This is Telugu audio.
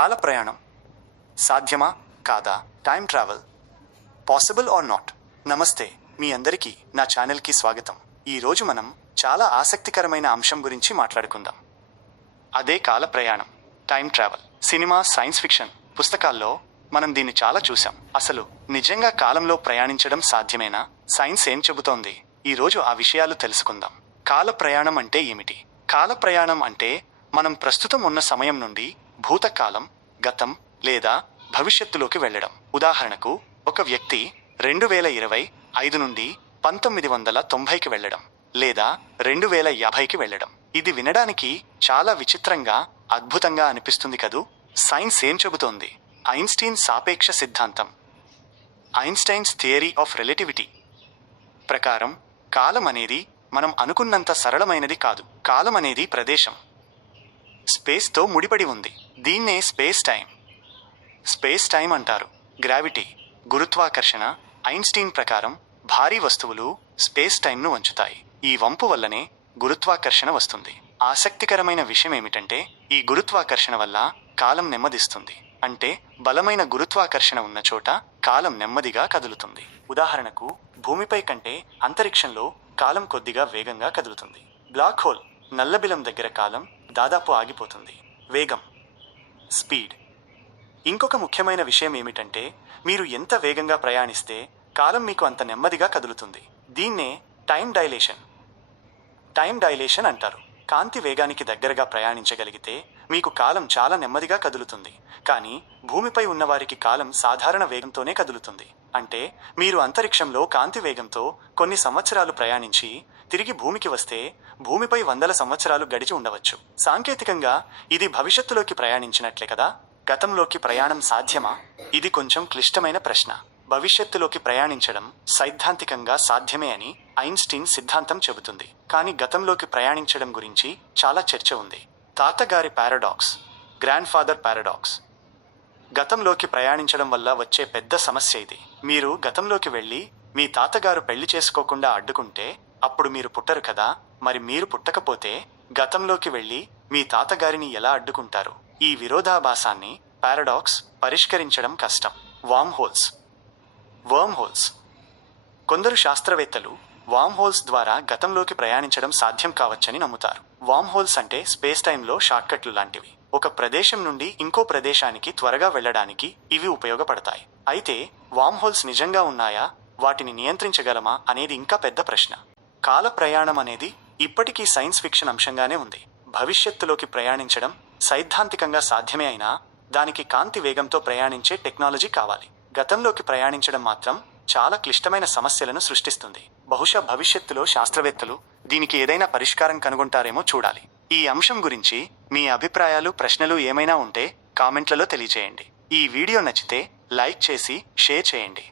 కాల ప్రయాణం సాధ్యమా కాదా? Time travel possible are not? నమస్తే, మీ అందరికీ నా ఛానల్కి స్వాగతం. ఈరోజు మనం చాలా ఆసక్తికరమైన అంశం గురించి మాట్లాడుకుందాం. అదే కాల ప్రయాణం, time travel. Cinema, science fiction, పుస్తకాల్లో మనం దీన్ని చాలా చూసాం. అసలు నిజంగా కాలంలో ప్రయాణించడం సాధ్యమేనా? సైన్స్ ఏం చెబుతోంది? ఈరోజు ఆ విషయాలు తెలుసుకుందాం. కాల ప్రయాణం అంటే ఏమిటి? కాల ప్రయాణం అంటే మనం ప్రస్తుతం ఉన్న సమయం నుండి భూతకాలం, గతం లేదా భవిష్యత్తులోకి వెళ్ళడం. ఉదాహరణకు, ఒక వ్యక్తి 2025 నుండి 1990కి వెళ్ళడం, లేదా 2050కి వెళ్ళడం. ఇది వినడానికి చాలా విచిత్రంగా, అద్భుతంగా అనిపిస్తుంది కదూ. సైన్స్ ఏం చెబుతోంది? ఐన్స్టీన్ సాపేక్ష సిద్ధాంతం, ఐన్స్టైన్స్ థియరీ ఆఫ్ రిలేటివిటీ ప్రకారం కాలం అనేది మనం అనుకున్నంత సరళమైనది కాదు. కాలం అనేది ప్రదేశం, స్పేస్తో ముడిపడి ఉంది. దీన్నే స్పేస్ టైం అంటారు. గ్రావిటీ, గురుత్వాకర్షణ, ఐన్స్టీన్ ప్రకారం భారీ వస్తువులు స్పేస్ టైంను వంచుతాయి. ఈ వంపు వల్లనే గురుత్వాకర్షణ వస్తుంది. ఆసక్తికరమైన విషయం ఏమిటంటే, ఈ గురుత్వాకర్షణ వల్ల కాలం నెమ్మదిస్తుంది. అంటే బలమైన గురుత్వాకర్షణ ఉన్న చోట కాలం నెమ్మదిగా కదులుతుంది. ఉదాహరణకు, భూమిపై కంటే అంతరిక్షంలో కాలం కొద్దిగా వేగంగా కదులుతుంది. బ్లాక్ హోల్, నల్లబిలం దగ్గర కాలం దాదాపు ఆగిపోతుంది. వేగం, స్పీడ్. ఇంకొక ముఖ్యమైన విషయం ఏమిటంటే, మీరు ఎంత వేగంగా ప్రయాణిస్తే కాలం మీకు అంత నెమ్మదిగా కదులుతుంది. దీన్నే టైం డైలేషన్ అంటారు. కాంతి వేగానికి దగ్గరగా ప్రయాణించగలిగితే మీకు కాలం చాలా నెమ్మదిగా కదులుతుంది. కానీ భూమిపై ఉన్నవారికి కాలం సాధారణ వేగంతోనే కదులుతుంది. అంటే మీరు అంతరిక్షంలో కాంతి వేగంతో కొన్ని సంవత్సరాలు ప్రయాణించి తిరిగి భూమికి వస్తే భూమిపై వందల సంవత్సరాలు గడిచి ఉండవచ్చు. సాంకేతికంగా ఇది భవిష్యత్తులోకి ప్రయాణించినట్లే కదా. గతంలోకి ప్రయాణం సాధ్యమా? ఇది కొంచెం క్లిష్టమైన ప్రశ్న. భవిష్యత్తులోకి ప్రయాణించడం సైద్ధాంతికంగా సాధ్యమే అని ఐన్స్టీన్ సిద్ధాంతం చెబుతుంది. కానీ గతంలోకి ప్రయాణించడం గురించి చాలా చర్చ ఉంది. తాతగారి పారాడాక్స్, గ్రాండ్ ఫాదర్ పారాడాక్స్. గతంలోకి ప్రయాణించడం వల్ల వచ్చే పెద్ద సమస్య ఇది. మీరు గతంలోకి వెళ్ళి మీ తాతగారు పెళ్లి చేసుకోకుండా అడ్డుకుంటే అప్పుడు మీరు పుట్టరు కదా. మరి మీరు పుట్టకపోతే గతంలోకి వెళ్ళి మీ తాతగారిని ఎలా అడ్డుకుంటారు? ఈ విరోధాభాసాన్ని, పారాడాక్స్, పరిష్కరించడం కష్టం. Worm holes. కొందరు శాస్త్రవేత్తలు వర్మ్ హోల్స్ ద్వారా గతంలోకి ప్రయాణించడం సాధ్యం కావచ్చని నమ్ముతారు. వర్మ్ హోల్స్ అంటే స్పేస్ టైంలో షార్ట్కట్లు లాంటివి. ఒక ప్రదేశం నుండి ఇంకో ప్రదేశానికి త్వరగా వెళ్ళడానికి ఇవి ఉపయోగపడతాయి. అయితే వర్మ్ హోల్స్ నిజంగా ఉన్నాయా? వాటిని నియంత్రించగలమా అనేది ఇంకా పెద్ద ప్రశ్న. కాల ప్రయాణం అనేది ఇప్పటికీ సైన్స్ ఫిక్షన్ అంశంగానే ఉంది. భవిష్యత్తులోకి ప్రయాణించడం సైద్ధాంతికంగా సాధ్యమే అయినా దానికి కాంతి వేగంతో ప్రయాణించే టెక్నాలజీ కావాలి. గతంలోకి ప్రయాణించడం మాత్రం చాలా క్లిష్టమైన సమస్యలను సృష్టిస్తుంది. బహుశా భవిష్యత్తులో శాస్త్రవేత్తలు దీనికి ఏదైనా పరిష్కారం కనుగొంటారేమో చూడాలి. ఈ అంశం గురించి మీ అభిప్రాయాలు, ప్రశ్నలు ఏమైనా ఉంటే కామెంట్లలో తెలియజేయండి. ఈ వీడియో నచ్చితే లైక్ చేసి షేర్ చేయండి.